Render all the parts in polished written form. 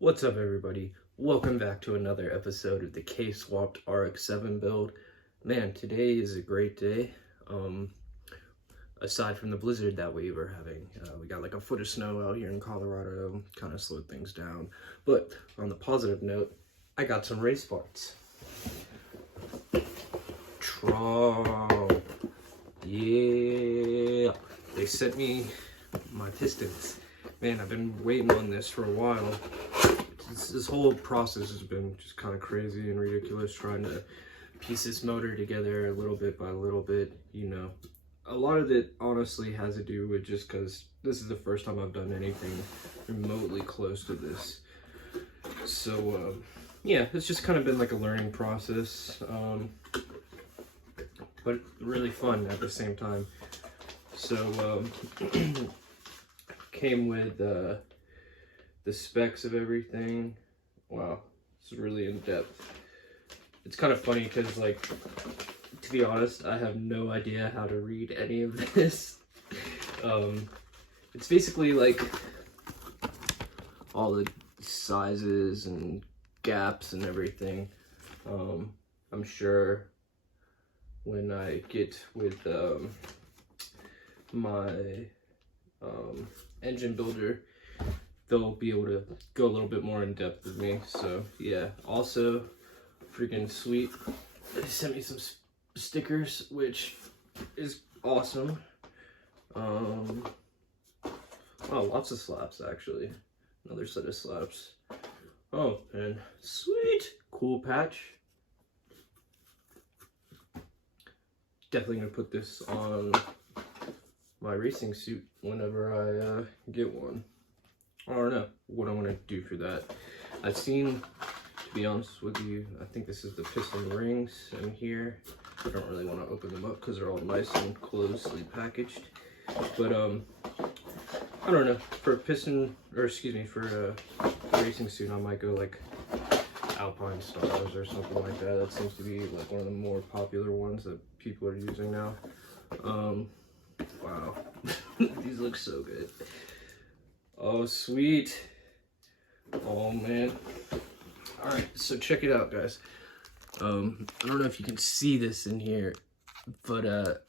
What's up, everybody? Welcome back to another episode of the K-Swapped RX7 build. Man, today is a great day. Aside from the blizzard that we were having, we got like a foot of snow out here in Colorado, kind of slowed things down. But on the positive note, I got some race parts. Traum, yeah, they sent me my Pistons. Man, I've been waiting on this for a while. This whole process has been just kind of crazy and ridiculous, trying to piece this motor together a little bit by little bit. You know, a lot of it honestly has to do with just because this is the first time I've done anything remotely close to this. So yeah, it's just kind of been like a learning process, but really fun at the same time. So came with the specs of everything. Wow, this is really in depth. It's kind of funny because, like, to be honest, I have no idea how to read any of this. It's basically like all the sizes and gaps and everything. I'm sure when I get with my engine builder, they'll be able to go a little bit more in depth with me. So yeah, also freaking sweet, they sent me some stickers, which is awesome. Oh, lots of slaps actually, another set of slaps. Oh, and sweet cool patch. Definitely gonna put this on my racing suit whenever I get one. I don't know what I want to do for that. I've seen, to be honest with you, I think this is the piston rings in here. I don't really want to open them up because they're all nice and closely packaged. But I don't know, for a piston, or excuse me, for a racing suit, I might go like Alpine Stars or something like that. That seems to be like one of the more popular ones that people are using now. Wow, these look so good. Oh, sweet. Oh, man. All right, so check it out, guys. I don't know if you can see this in here, but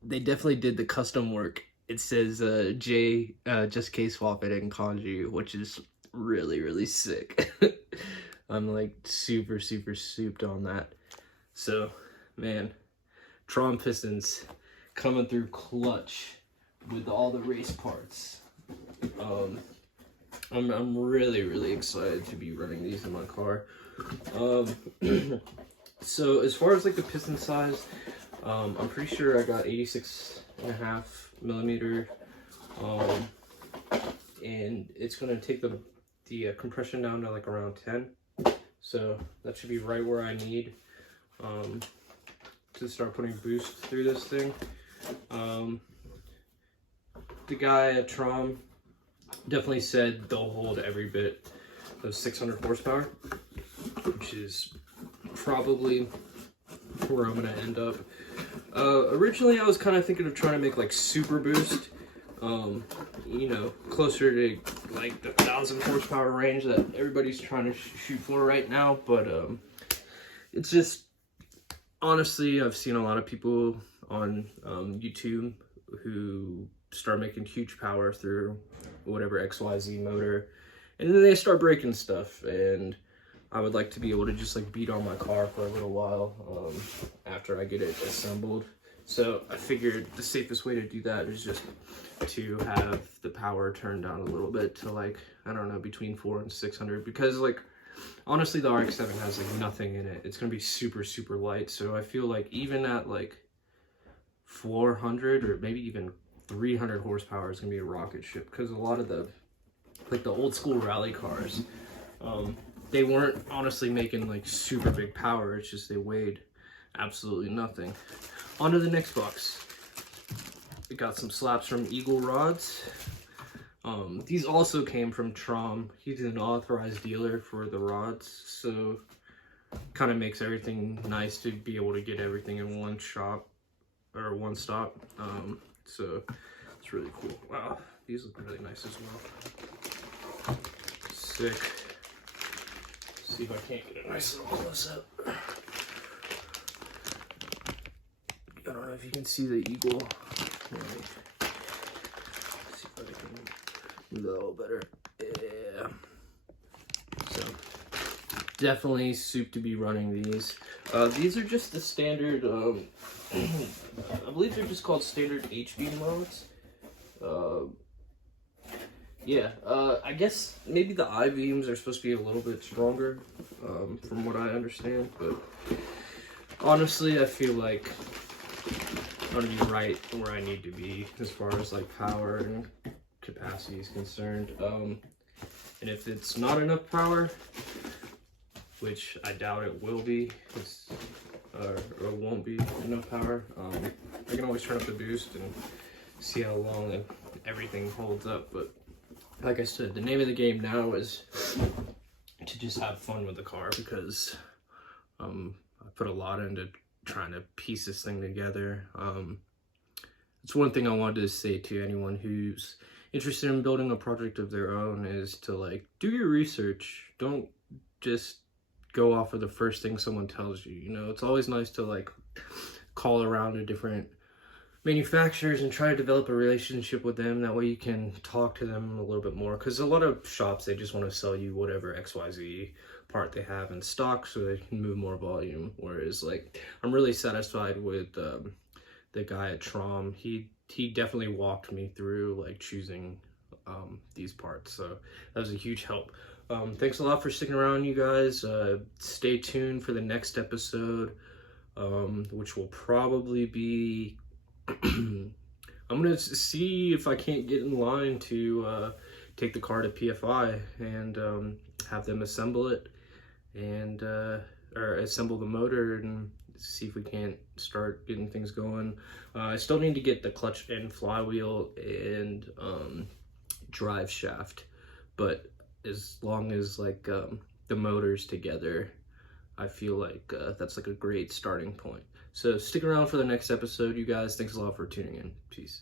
they definitely did the custom work. It says just K-Swap it in kanji, which is really, really sick. I'm like super souped on that. So, man, Traum Pistons coming through clutch with all the race parts. I'm really excited to be running these in my car. So as far as like the piston size, I'm pretty sure I got 86.5 millimeter, and it's gonna take the compression down to like around 10. So that should be right where I need to start putting boost through this thing. The guy at Traum definitely said they'll hold every bit of 600 horsepower, which is probably where I'm gonna end up. Originally I was kind of thinking of trying to make like super boost, you know, closer to like the 1,000 horsepower range that everybody's trying to shoot for right now. But it's just, honestly, I've seen a lot of people on YouTube who start making huge power through whatever XYZ motor, and then they start breaking stuff, and I would like to be able to just like beat on my car for a little while after I get it assembled. So I figured the safest way to do that is just to have the power turned down a little bit to like, I don't know, between 400 and 600, because like honestly the RX7 has like nothing in it. It's gonna be super light, so I feel like even at like 400 or maybe even 300 horsepower is gonna be a rocket ship, because a lot of the like the old school rally cars, they weren't honestly making like super big power. It's just they weighed absolutely nothing. On to the next box. We got some slaps from Eagle Rods. These also came from Traum. He's an authorized dealer for the rods, so kind of makes everything nice to be able to get everything in one shop or one stop. So it's really cool. Wow, these look really nice as well. sick. See if I can't get a nice little close up. I don't know if you can see the eagle. See if I can move that a little better. Yeah. So definitely soup to be running these. These are just the standard. I believe they're just called standard HB modes. Yeah, I guess maybe the I-beams are supposed to be a little bit stronger, from what I understand, but honestly, I feel like I'm gonna be right where I need to be as far as like power and capacity is concerned. And if it's not enough power, which I doubt it will be, or won't be enough power, I can always turn up the boost and see how long everything holds up. But like I said, the name of the game now is to just have fun with the car, because I put a lot into trying to piece this thing together. It's one thing I wanted to say to anyone who's interested in building a project of their own, is to like do your research. Don't just go off of the first thing someone tells you. You know, it's always nice to like call around to different manufacturers and try to develop a relationship with them. That way you can talk to them a little bit more, because a lot of shops, they just want to sell you whatever XYZ part they have in stock so they can move more volume. Whereas like I'm really satisfied with the guy at Traum. He definitely walked me through like choosing these parts, so that was a huge help. Thanks a lot for sticking around, you guys. Stay tuned for the next episode, which will probably be I'm gonna see if I can't get in line to take the car to PFI and have them assemble it, and or assemble the motor, and see if we can't start getting things going. I still need to get the clutch and flywheel and drive shaft, but as long as like the motor's together, I feel like that's like a great starting point. So stick around for the next episode, you guys. Thanks a lot for tuning in. Peace.